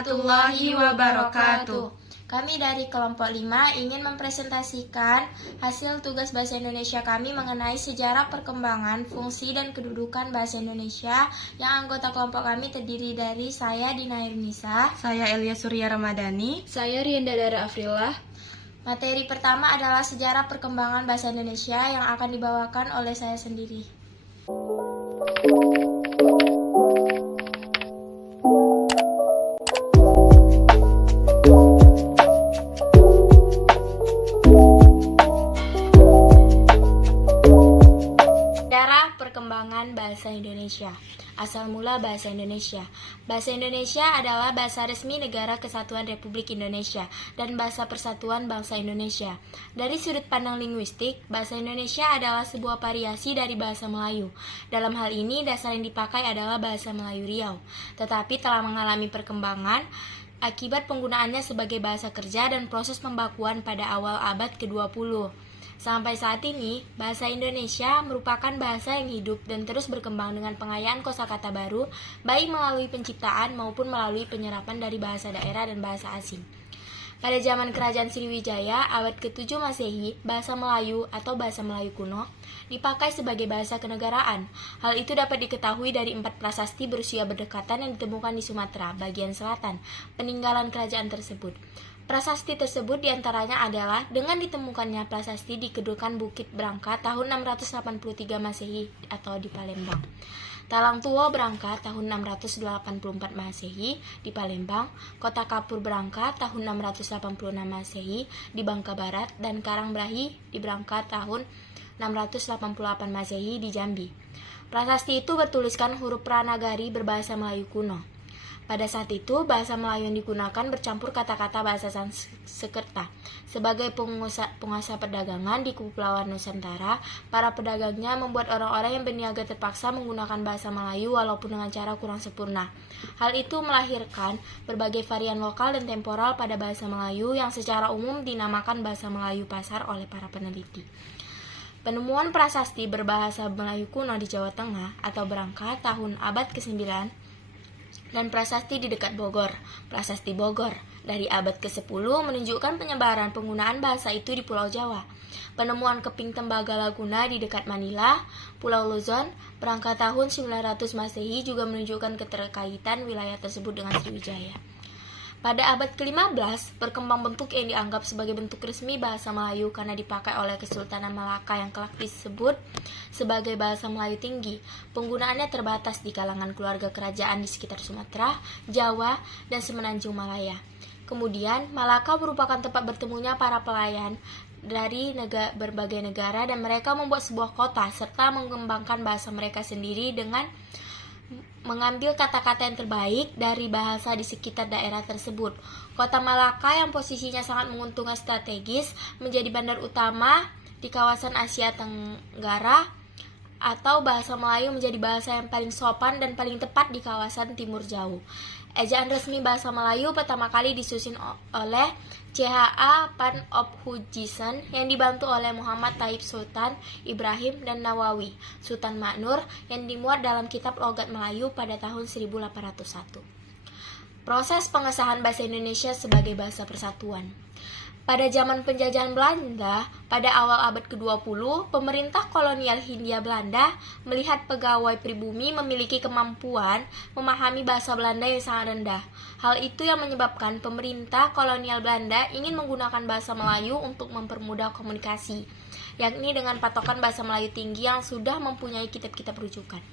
warahmatullahi wabarakatuh. Kami dari kelompok 5 ingin mempresentasikan hasil tugas Bahasa Indonesia kami mengenai sejarah perkembangan, fungsi, dan kedudukan Bahasa Indonesia yang anggota kelompok kami terdiri dari saya, Dina Irnisa. Saya Elia Surya Ramadhani. Saya Rienda Dara Afrillah. Materi pertama adalah sejarah perkembangan Bahasa Indonesia yang akan dibawakan oleh saya sendiri. Sejarah perkembangan Bahasa Indonesia. Asal mula Bahasa Indonesia. Bahasa Indonesia adalah bahasa resmi Negara Kesatuan Republik Indonesia dan bahasa persatuan bangsa Indonesia. Dari sudut pandang linguistik, bahasa Indonesia adalah sebuah variasi dari bahasa Melayu. Dalam hal ini, dasar yang dipakai adalah bahasa Melayu Riau, tetapi telah mengalami perkembangan akibat penggunaannya sebagai bahasa kerja dan proses pembakuan pada awal abad ke-20. Sampai saat ini, bahasa Indonesia merupakan bahasa yang hidup dan terus berkembang dengan pengayaan kosakata baru, baik melalui penciptaan maupun melalui penyerapan dari bahasa daerah dan bahasa asing. Pada zaman Kerajaan Sriwijaya, abad ke-7 Masehi, bahasa Melayu atau bahasa Melayu kuno dipakai sebagai bahasa kenegaraan. Hal itu dapat diketahui dari 4 prasasti berusia berdekatan yang ditemukan di Sumatera, bagian selatan, peninggalan kerajaan tersebut. Prasasti tersebut diantaranya adalah dengan ditemukannya prasasti di Kedukan Bukit Brangka tahun 683 Masehi atau di Palembang. Talang Tuo Brangka tahun 684 Masehi di Palembang, Kota Kapur Brangka tahun 686 Masehi di Bangka Barat, dan Karangbrahi di Brangka tahun 688 Masehi di Jambi. Prasasti itu bertuliskan huruf Pranagari berbahasa Melayu kuno. Pada saat itu, bahasa Melayu yang digunakan bercampur kata-kata bahasa Sanskerta. Sebagai penguasa perdagangan di Kepulauan Nusantara, para pedagangnya membuat orang-orang yang berniaga terpaksa menggunakan bahasa Melayu walaupun dengan cara kurang sempurna. Hal itu melahirkan berbagai varian lokal dan temporal pada bahasa Melayu yang secara umum dinamakan bahasa Melayu pasar oleh para peneliti. Penemuan prasasti berbahasa Melayu kuno di Jawa Tengah atau Brangka tahun abad ke-9 dan prasasti di dekat Bogor, prasasti Bogor, dari abad ke-10 menunjukkan penyebaran penggunaan bahasa itu di Pulau Jawa. Penemuan keping tembaga Laguna di dekat Manila, Pulau Luzon, Brangka tahun 900 Masehi juga menunjukkan keterkaitan wilayah tersebut dengan Sriwijaya. Pada abad ke-15, berkembang bentuk yang dianggap sebagai bentuk resmi bahasa Melayu karena dipakai oleh Kesultanan Malaka yang kelak disebut sebagai bahasa Melayu tinggi. Penggunaannya terbatas di kalangan keluarga kerajaan di sekitar Sumatera, Jawa, dan Semenanjung Malaya. Kemudian, Malaka merupakan tempat bertemunya para pelayan dari berbagai negara dan mereka membuat sebuah kota serta mengembangkan bahasa mereka sendiri dengan mengambil kata-kata yang terbaik dari bahasa di sekitar daerah tersebut. Kota Malaka yang posisinya sangat menguntungkan strategis menjadi bandar utama di kawasan Asia Tenggara, atau bahasa Melayu menjadi bahasa yang paling sopan dan paling tepat di kawasan Timur Jauh. Ejaan resmi bahasa Melayu pertama kali disusun oleh CHA Panophujisan yang dibantu oleh Muhammad Taib Sultan Ibrahim dan Nawawi Sultan Maknur yang dimuat dalam kitab Logat Melayu pada tahun 1801. Proses pengesahan bahasa Indonesia sebagai bahasa persatuan. Pada zaman penjajahan Belanda, pada awal abad ke-20, pemerintah kolonial Hindia Belanda melihat pegawai pribumi memiliki kemampuan memahami bahasa Belanda yang sangat rendah. Hal itu yang menyebabkan pemerintah kolonial Belanda ingin menggunakan bahasa Melayu untuk mempermudah komunikasi, yakni dengan patokan bahasa Melayu tinggi yang sudah mempunyai kitab-kitab rujukan.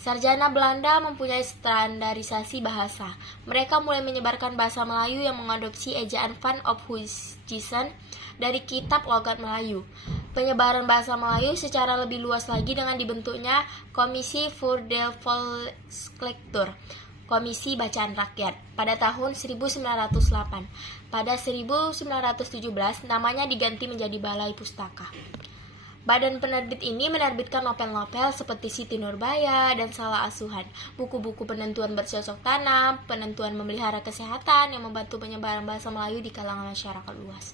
Sarjana Belanda mempunyai standarisasi bahasa. Mereka mulai menyebarkan bahasa Melayu yang mengadopsi ejaan Van Ophuijsen dari kitab Logat Melayu. Penyebaran bahasa Melayu secara lebih luas lagi dengan dibentuknya Komisi voor de Volkslectuur, Komisi Bacaan Rakyat, pada tahun 1908. Pada 1917, namanya diganti menjadi Balai Pustaka. Badan penerbit ini menerbitkan novel-novel seperti Siti Nurbaya dan Salah Asuhan, buku-buku penentuan bercocok tanam, penentuan memelihara kesehatan yang membantu penyebaran bahasa Melayu di kalangan masyarakat luas.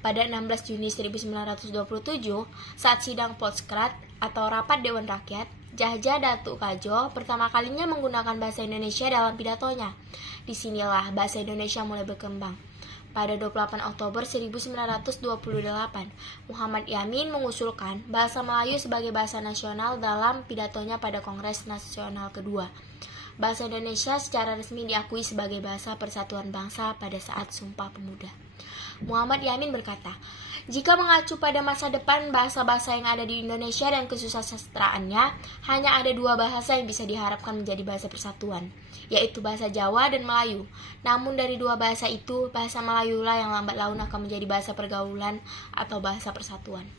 Pada 16 Juni 1927, saat sidang Potskrat atau Rapat Dewan Rakyat, Djajah Datuk Kadjo pertama kalinya menggunakan bahasa Indonesia dalam pidatonya. Disinilah bahasa Indonesia mulai berkembang. Pada 28 Oktober 1928, Muhammad Yamin mengusulkan bahasa Melayu sebagai bahasa nasional dalam pidatonya pada Kongres Nasional Kedua. Bahasa Indonesia secara resmi diakui sebagai bahasa persatuan bangsa pada saat Sumpah Pemuda. Muhammad Yamin berkata, jika mengacu pada masa depan bahasa-bahasa yang ada di Indonesia dan kesusastraannya, hanya ada dua bahasa yang bisa diharapkan menjadi bahasa persatuan, yaitu bahasa Jawa dan Melayu. Namun dari dua bahasa itu, bahasa Melayulah yang lambat laun akan menjadi bahasa pergaulan atau bahasa persatuan.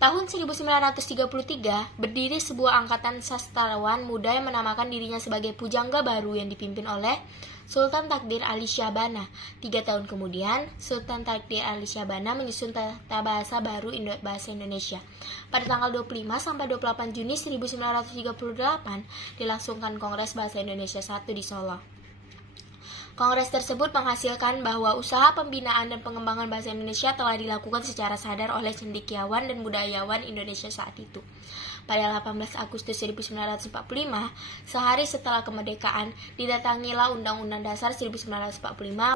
Tahun 1933, berdiri sebuah angkatan sastrawan muda yang menamakan dirinya sebagai Pujangga Baru yang dipimpin oleh Sultan Takdir Ali Syahbana. 3 tahun kemudian, Sultan Takdir Ali Syahbana menyusun tata bahasa baru bahasa Indonesia. Pada tanggal 25 sampai 28 Juni 1938, dilangsungkan Kongres Bahasa Indonesia I di Solo. Kongres tersebut menghasilkan bahwa usaha pembinaan dan pengembangan bahasa Indonesia telah dilakukan secara sadar oleh cendekiawan dan budayawan Indonesia saat itu. Pada 18 Agustus 1945, sehari setelah kemerdekaan, didatangilah Undang-Undang Dasar 1945.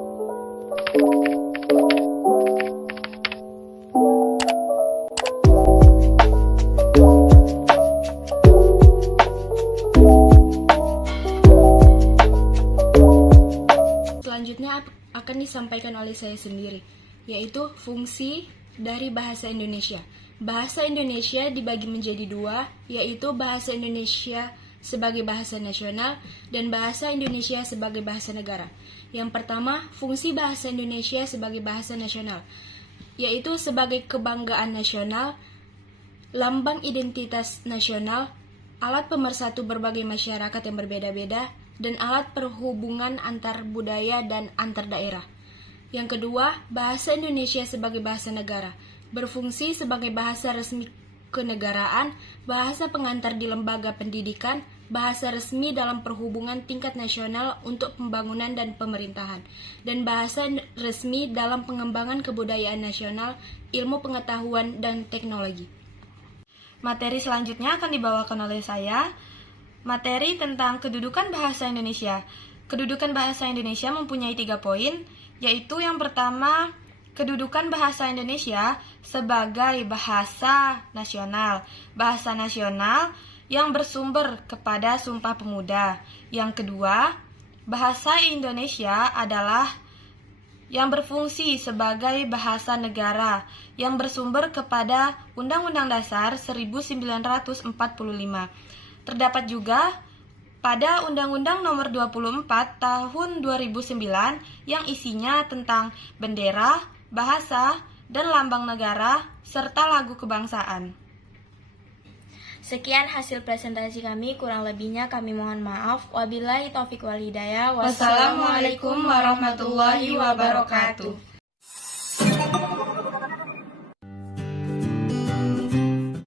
Selanjutnya akan disampaikan oleh saya sendiri, yaitu fungsi dari bahasa Indonesia. Bahasa Indonesia dibagi menjadi dua, yaitu bahasa Indonesia sebagai bahasa nasional dan bahasa Indonesia sebagai bahasa negara. Yang pertama, fungsi bahasa Indonesia sebagai bahasa nasional, yaitu sebagai kebanggaan nasional, lambang identitas nasional, alat pemersatu berbagai masyarakat yang berbeda-beda, dan alat perhubungan antar budaya dan antar daerah. Yang kedua, bahasa Indonesia sebagai bahasa negara, berfungsi sebagai bahasa resmi kenegaraan, bahasa pengantar di lembaga pendidikan, bahasa resmi dalam perhubungan tingkat nasional untuk pembangunan dan pemerintahan, dan bahasa resmi dalam pengembangan kebudayaan nasional, ilmu pengetahuan, dan teknologi. Materi selanjutnya akan dibawakan oleh saya. Materi tentang kedudukan bahasa Indonesia. Kedudukan bahasa Indonesia mempunyai 3 poin, yaitu yang pertama, kedudukan bahasa Indonesia sebagai bahasa nasional. Bahasa nasional yang bersumber kepada Sumpah Pemuda. Yang kedua, bahasa Indonesia adalah yang berfungsi sebagai bahasa negara yang bersumber kepada Undang-Undang Dasar 1945. Terdapat juga pada Undang-Undang Nomor 24 Tahun 2009 yang isinya tentang bendera, bahasa, dan lambang negara, serta lagu kebangsaan. Sekian hasil presentasi kami, kurang lebihnya kami mohon maaf. Wabillahi taufiq wal hidayah. Wassalamualaikum warahmatullahi wabarakatuh.